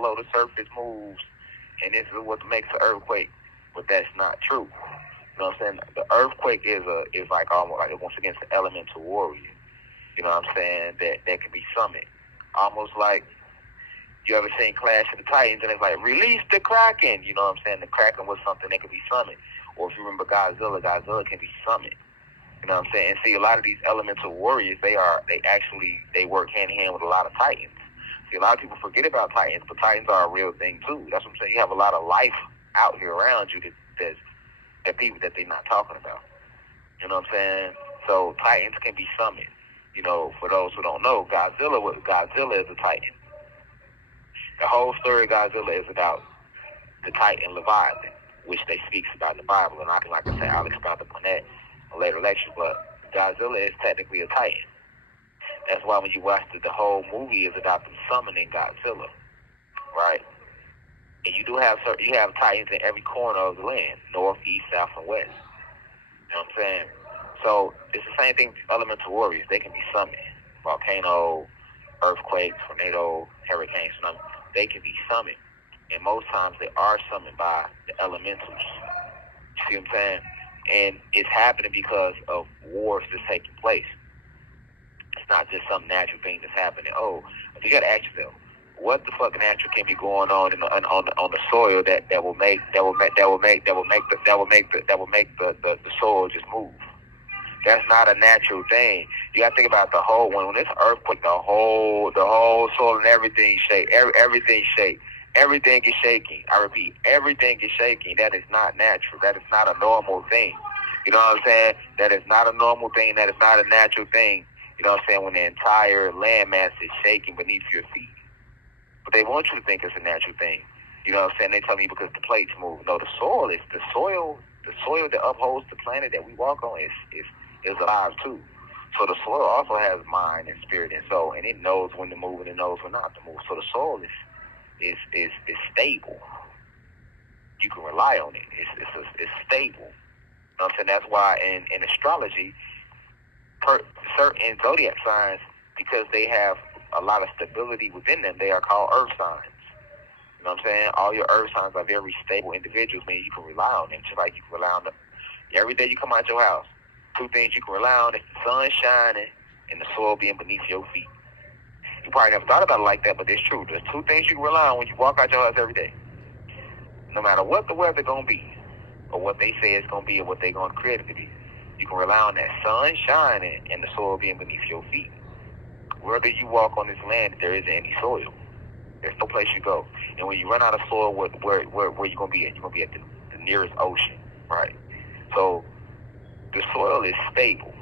below the surface moves, and this is what makes an earthquake. But that's not true. You know what I'm saying? The earthquake is like almost like once again an elemental warrior. You know what I'm saying? That can be summoned. Almost like you ever seen Clash of the Titans and it's like, release the Kraken. You know what I'm saying? The Kraken was something that could be summoned. Or if you remember Godzilla can be summoned. You know what I'm saying? And see, a lot of these elemental warriors, they work hand in hand with a lot of Titans. See, a lot of people forget about Titans, but Titans are a real thing too. That's what I'm saying. You have a lot of life out here around you that people that they're not talking about. You know what I'm saying? So Titans can be summoned. You know, for those who don't know, Godzilla is a Titan. The whole story of Godzilla is about the Titan Leviathan, which they speaks about in the Bible. And like I said, I'll expound upon that in a later lecture. But Godzilla is technically a Titan. That's why when you watch the whole movie is about them summoning Godzilla, right? And you have Titans in every corner of the land, north, east, south, and west. You know what I'm saying? So it's the same thing with elemental warriors. They can be summoned. Volcano, earthquakes, tornado, hurricanes, tsunami. They can be summoned. And most times they are summoned by the elementals. You see what I'm saying? And it's happening because of wars that's taking place. It's not just some natural thing that's happening. Oh, you gotta ask yourself, what the fuck natural can be going on on the soil that will make the soil just move? That's not a natural thing. You gotta think about the whole when it's earthquake, the whole soil and everything shake. Everything shake. Everything is shaking. I repeat, everything is shaking. That is not natural. That is not a normal thing. You know what I'm saying? That is not a normal thing. That is not a natural thing. You know what I'm saying? When the entire landmass is shaking beneath your feet. But they want you to think it's a natural thing. You know what I'm saying? They tell me because the plates move. No, the soil that upholds the planet that we walk on is alive too. So the soil also has mind and spirit and soul, and it knows when to move and it knows when not to move. So the soil is stable. You can rely on it. It's stable. You know what I'm saying? That's why in astrology, certain zodiac signs, because they have a lot of stability within them, they are called earth signs. You know what I'm saying? All your earth signs are very stable individuals, meaning you can rely on them, just like you can rely on them. Every day you come out your house, two things you can rely on is the sun shining and the soil being beneath your feet. You probably never thought about it like that, but it's true. There's two things you can rely on when you walk out your house every day. No matter what the weather going to be, or what they say it's going to be, or what they're going to create it to be, you can rely on that sun shining and the soil being beneath your feet. Wherever you walk on this land, there isn't any soil. There's no place you go. And when you run out of soil, where you going to be at? You're going to be at the nearest ocean, right? So the soil is stable.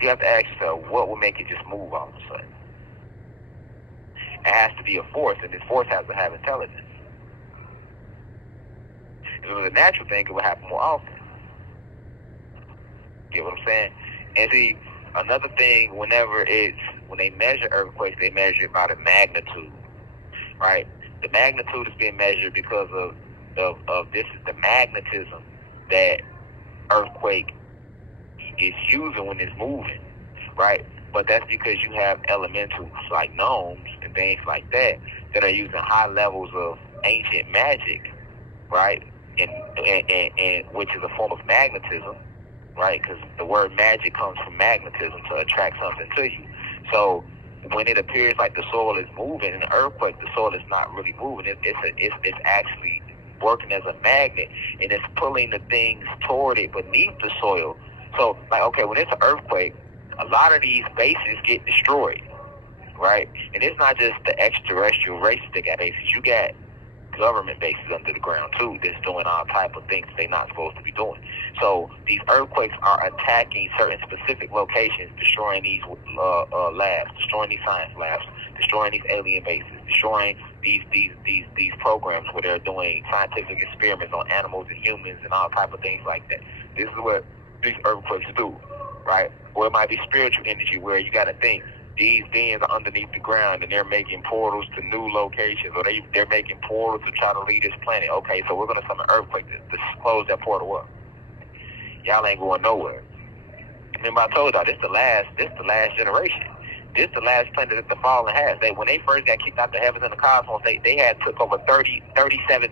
You have to ask yourself, what will make it just move all of a sudden? It has to be a force, and this force has to have intelligence. If it was a natural thing, it would happen more often. Get what I'm saying? And see, another thing, when they measure earthquakes, they measure it by the magnitude, right? The magnitude is being measured because of this is the magnetism that earthquake is using when it's moving, right? But that's because you have elementals like gnomes and things like that are using high levels of ancient magic, right? And which is a form of magnetism, right? Because the word magic comes from magnetism, to attract something to you. So when it appears like the soil is moving in an earthquake, the soil is not really moving. It's actually working as a magnet, and it's pulling the things toward it beneath the soil. So, like, okay, when it's an earthquake, a lot of these bases get destroyed, right? And it's not just the extraterrestrial races that got bases. You got government bases under the ground too that's doing all type of things they're not supposed to be doing. So these earthquakes are attacking certain specific locations, destroying these labs, destroying these science labs, destroying these alien bases, destroying these programs where they're doing scientific experiments on animals and humans and all type of things like that. This is what these earthquakes do, right? Or it might be spiritual energy, where you got to think these beings are underneath the ground and they're making portals to new locations, or they're making portals to try to leave this planet. Okay, so we're going to summon an earthquake to close that portal up. Y'all ain't going nowhere. Remember I told y'all, this the last generation. This the last planet that the fallen has. When they first got kicked out the heavens and the cosmos, they had took over 37 planets.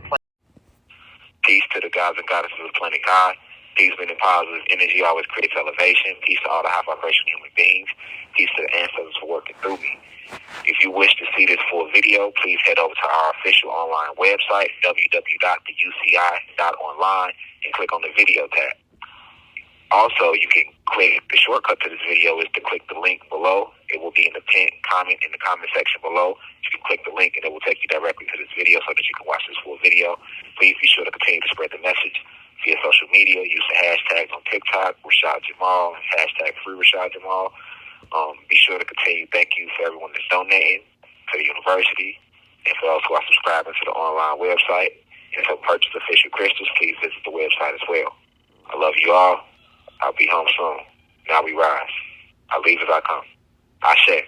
Peace to the gods and goddesses of planet God. Peace, meaning positive energy always creates elevation. Peace to all the high vibration human beings. Peace to the ancestors for working through me. If you wish to see this full video, please head over to our official online website, www.theuci.online, and click on the video tab. Also, you can click, the shortcut to this video is to click the link below. It will be in the pinned comment in the comment section below. You can click the link and it will take you directly to this video so that you can watch this full video. Please be sure to continue to spread the message via social media. Use the hashtags on TikTok, Rashad Jamal, hashtag free Rashad Jamal. Be sure to continue. Thank you for everyone that's donating to the university and for those who are subscribing to the online website. And to purchase official crystals, please visit the website as well. I love you all. I'll be home soon. Now we rise. I leave as I come. Ashe.